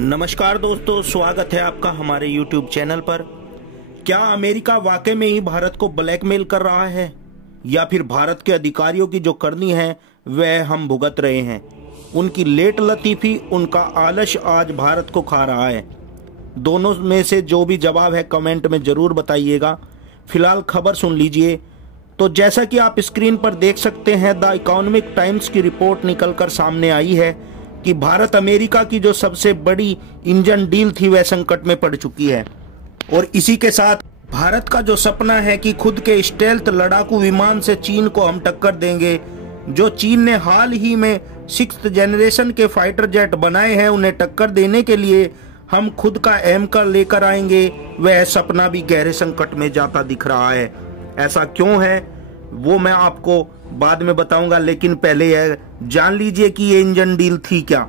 नमस्कार दोस्तों, स्वागत है आपका हमारे YouTube चैनल पर। क्या अमेरिका वाकई में ही भारत को ब्लैकमेल कर रहा है या फिर भारत के अधिकारियों की जो करनी है वह हम भुगत रहे हैं? उनकी लेट लतीफ़ी, उनका आलस आज भारत को खा रहा है। दोनों में से जो भी जवाब है कमेंट में ज़रूर बताइएगा। फिलहाल खबर सुन लीजिए। तो जैसा कि आप स्क्रीन पर देख सकते हैं, द इकोनॉमिक टाइम्स की रिपोर्ट निकलकर सामने आई है कि भारत अमेरिका की जो सबसे बड़ी इंजन डील थी वह संकट में पड़ चुकी है। और इसी के साथ भारत का जो सपना है कि खुद के स्टेल्थ लड़ाकू विमान से चीन को हम टक्कर देंगे, जो चीन ने हाल ही में 6th जनरेशन के फाइटर जेट बनाए हैं, उन्हें टक्कर देने के लिए हम खुद का एमकर लेकर आएंगे, वह सपना भी गहरे संकट में जाता दिख रहा है। ऐसा क्यों है वो मैं आपको बाद में बताऊंगा, लेकिन पहले यह जान लीजिए कि ये इंजन डील थी क्या।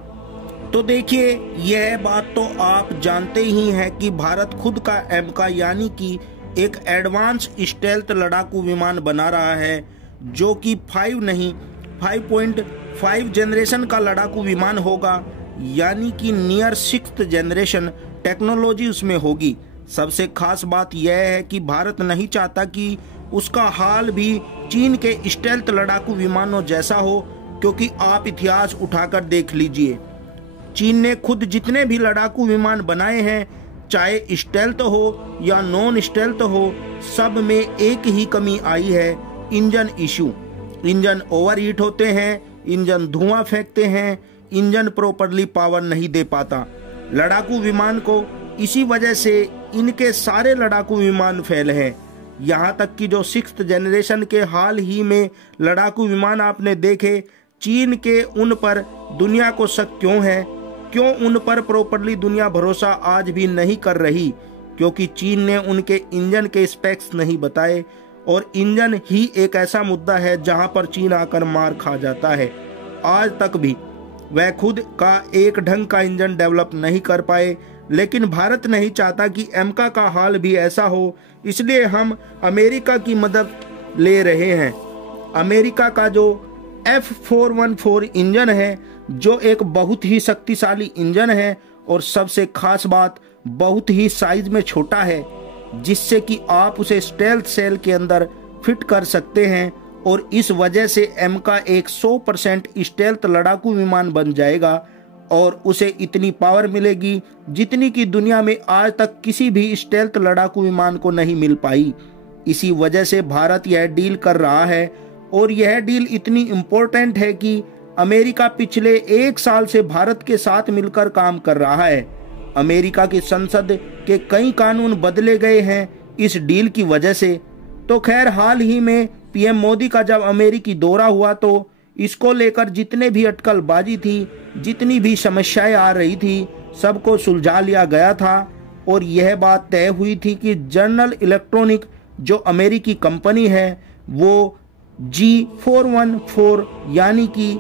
तो देखिए, यह बात तो आप जानते ही हैं कि भारत खुद का एमका यानी कि एक एडवांस स्टेल्थ लड़ाकू विमान बना रहा है, जो कि 5 नहीं 5.5 जनरेशन का लड़ाकू विमान होगा, यानी कि नियर 6th जनरेशन टेक्नोलॉजी उसमें होगी। सबसे खास बात यह है कि भारत नहीं चाहता कि उसका हाल भी चीन के स्टेल्थ लड़ाकू विमानों जैसा हो, क्योंकि आप इतिहास उठाकर देख लीजिए, चीन ने खुद जितने भी लड़ाकू विमान बनाए हैं, चाहे स्टेल्थ हो या नॉन स्टेल्थ हो, सब में एक ही कमी आई है, इंजन इशू। इंजन ओवरहीट होते हैं, इंजन धुआं फेंकते हैं, इंजन प्रॉपरली पावर नहीं दे पाता लड़ाकू विमान को। इसी वजह से इनके सारे लड़ाकू विमान फेल हैं। यहाँ तक कि जो 6th जनरेशन के हाल ही में लड़ाकू विमान आपने देखे, चीन के उन पर दुनिया को शक क्यों है? क्यों उन पर प्रॉपरली दुनिया भरोसा आज भी नहीं कर रही? क्योंकि चीन ने उनके इंजन के स्पेक्स नहीं बताए, और इंजन ही एक ऐसा मुद्दा है जहां पर चीन आकर मार खा जाता है। आज तक भी वह खुद का एक ढंग का इंजन डेवलप नहीं कर पाए, लेकिन भारत नहीं चाहता कि एमका का हाल भी ऐसा हो, इसलिए हम अमेरिका की मदद ले रहे हैं। अमेरिका का जो F414 इंजन है, जो एक बहुत ही शक्तिशाली इंजन है, और सबसे खास बात बहुत ही साइज में छोटा है, जिससे कि आप उसे स्टेल्थ सेल के अंदर फिट कर सकते हैं, और इस वजह से एमका एक 100% स्टेल्थ लड़ाकू विमान बन जाएगा, और उसे इतनी पावर मिलेगी जितनी कि दुनिया में आज तक किसी भी स्टेल्थ लड़ाकू विमान को नहीं मिल पाई। इसी वजह से भारत यह डील कर रहा है, और यह डील इतनी इम्पोर्टेंट है कि अमेरिका पिछले 1 साल से भारत के साथ मिलकर काम कर रहा है। अमेरिका की संसद के कई कानून बदले गए हैं इस डील की वजह से। तो खैर, हाल ही में पीएम मोदी का जब अमेरिकी दौरा हुआ, तो इसको लेकर जितने भी अटकलबाजी थी, जितनी भी समस्याएं आ रही थी, सबको सुलझा लिया गया था। और यह बात तय हुई थी कि जनरल इलेक्ट्रॉनिक जो अमेरिकी कंपनी है, वो G414 यानी कि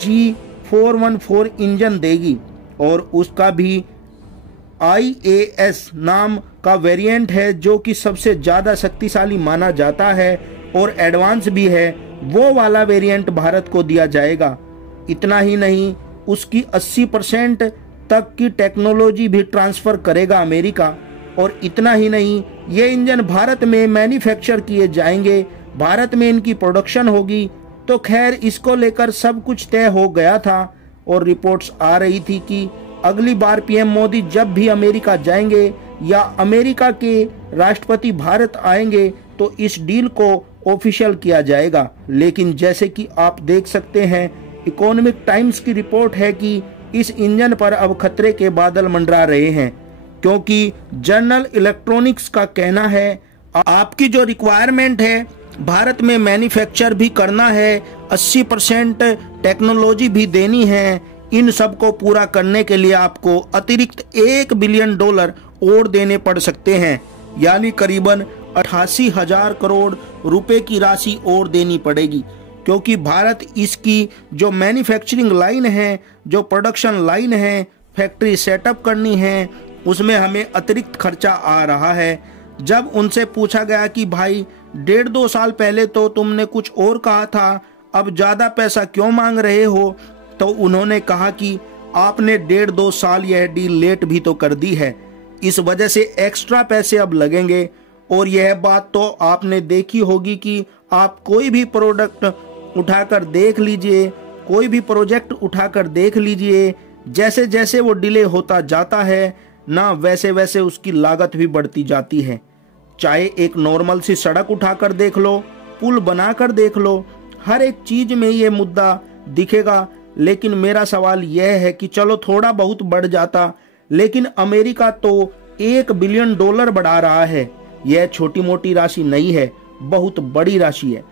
G414 इंजन देगी, और उसका भी IAS नाम का वेरिएंट है, जो कि सबसे ज़्यादा शक्तिशाली माना जाता है और एडवांस भी है। वो वाला वेरिएंट भारत को दिया जाएगा। इतना ही नहीं, उसकी 80% तक की टेक्नोलॉजी भी ट्रांसफ़र करेगा अमेरिका। और इतना ही नहीं, ये इंजन भारत में मैन्युफैक्चर किए जाएंगे, भारत में इनकी प्रोडक्शन होगी। तो खैर, इसको लेकर सब कुछ तय हो गया था, और रिपोर्ट्स आ रही थी कि अगली बार पीएम मोदी जब भी अमेरिका जाएंगे या अमेरिका के राष्ट्रपति भारत आएंगे, तो इस डील को ऑफिशियल किया जाएगा। लेकिन जैसे कि आप देख सकते हैं, इकोनॉमिक टाइम्स की रिपोर्ट है कि इस इंजन पर अब खतरे के बादल मंडरा रहे हैं, क्योंकि जनरल इलेक्ट्रॉनिक्स का कहना है आपकी जो रिक्वायरमेंट है भारत में मैन्युफैक्चर भी करना है, 80% टेक्नोलॉजी भी देनी है, इन सब को पूरा करने के लिए आपको अतिरिक्त $1 बिलियन और देने पड़ सकते हैं, यानी करीबन 88,000 करोड़ रुपए की राशि और देनी पड़ेगी। क्योंकि भारत इसकी जो मैन्युफैक्चरिंग लाइन है, जो प्रोडक्शन लाइन है, फैक्ट्री सेटअप करनी है, उसमें हमें अतिरिक्त खर्चा आ रहा है। जब उनसे पूछा गया कि भाई 1.5-2 साल पहले तो तुमने कुछ और कहा था, अब ज़्यादा पैसा क्यों मांग रहे हो, तो उन्होंने कहा कि आपने 1.5-2 साल यह डील लेट भी तो कर दी है। इस वजह से एक्स्ट्रा पैसे अब लगेंगे। और यह बात तो आपने देखी होगी कि आप कोई भी प्रोडक्ट उठाकर देख लीजिए, कोई भी प्रोजेक्ट उठाकर देख लीजिए, जैसे जैसे वो डिले होता जाता है ना, वैसे वैसे उसकी लागत भी बढ़ती जाती है। चाहे एक नॉर्मल सी सड़क उठाकर देख लो, पुल बनाकर देख लो, हर एक चीज में ये मुद्दा दिखेगा। लेकिन मेरा सवाल यह है कि चलो थोड़ा बहुत बढ़ जाता, लेकिन अमेरिका तो $1 बिलियन बढ़ा रहा है। यह छोटी मोटी राशि नहीं है, बहुत बड़ी राशि है।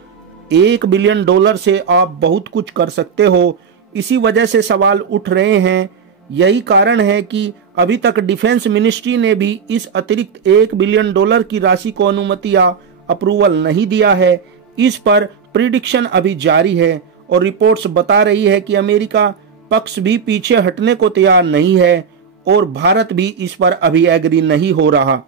$1 बिलियन से आप बहुत कुछ कर सकते हो। इसी वजह से सवाल उठ रहे हैं। यही कारण है कि अभी तक डिफेंस मिनिस्ट्री ने भी इस अतिरिक्त $1 बिलियन की राशि को अनुमति या अप्रूवल नहीं दिया है। इस पर प्रिडिक्शन अभी जारी है और रिपोर्ट्स बता रही है कि अमेरिका पक्ष भी पीछे हटने को तैयार नहीं है और भारत भी इस पर अभी एग्री नहीं हो रहा।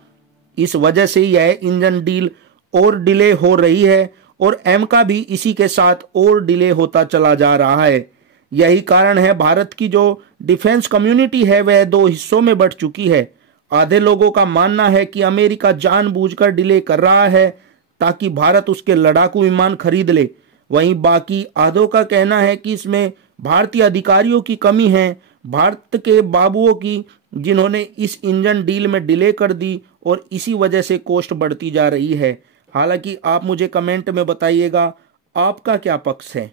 इस वजह से यह इंजन डील और डिले हो रही है और एमका भी इसी के साथ और डिले होता चला जा रहा है। यही कारण है भारत की जो डिफेंस कम्युनिटी है वह 2 हिस्सों में बंट चुकी है। आधे लोगों का मानना है कि अमेरिका जानबूझकर डिले कर रहा है ताकि भारत उसके लड़ाकू विमान खरीद ले। वहीं बाकी आधों का कहना है कि इसमें भारतीय अधिकारियों की कमी है, भारत के बाबुओं की, जिन्होंने इस इंजन डील में डिले कर दी और इसी वजह से कॉस्ट बढ़ती जा रही है। हालांकि आप मुझे कमेंट में बताइएगा आपका क्या पक्ष है।